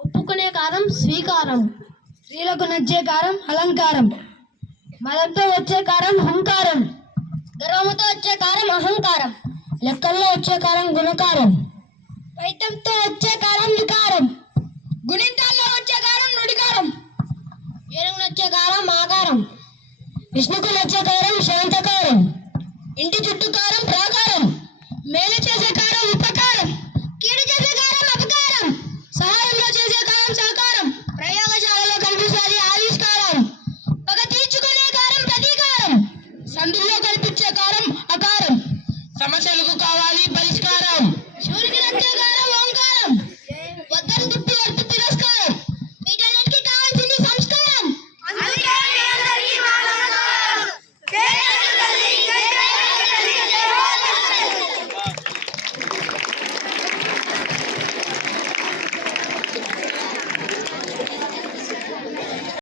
ఒప్పుకునే కారం స్వీకారం స్త్రీలకు నచ్చే కారం అలంకారం మదంతో వచ్చే కారం హంకారం గర్వముతో వచ్చే కారం అహంకారం లెక్కల్లో వచ్చే కారం గుణకారం గణితంతో వచ్చే కారం వికారం. గుణితాల్లో వచ్చే కారం నుడికారం. ఏరుగులు వచ్చే కారం ఆకారం. విష్ణుకులు వచ్చే కారం శాంతకారం. ఇంటి చుట్టూ కారం ప్రాకారం. మేలు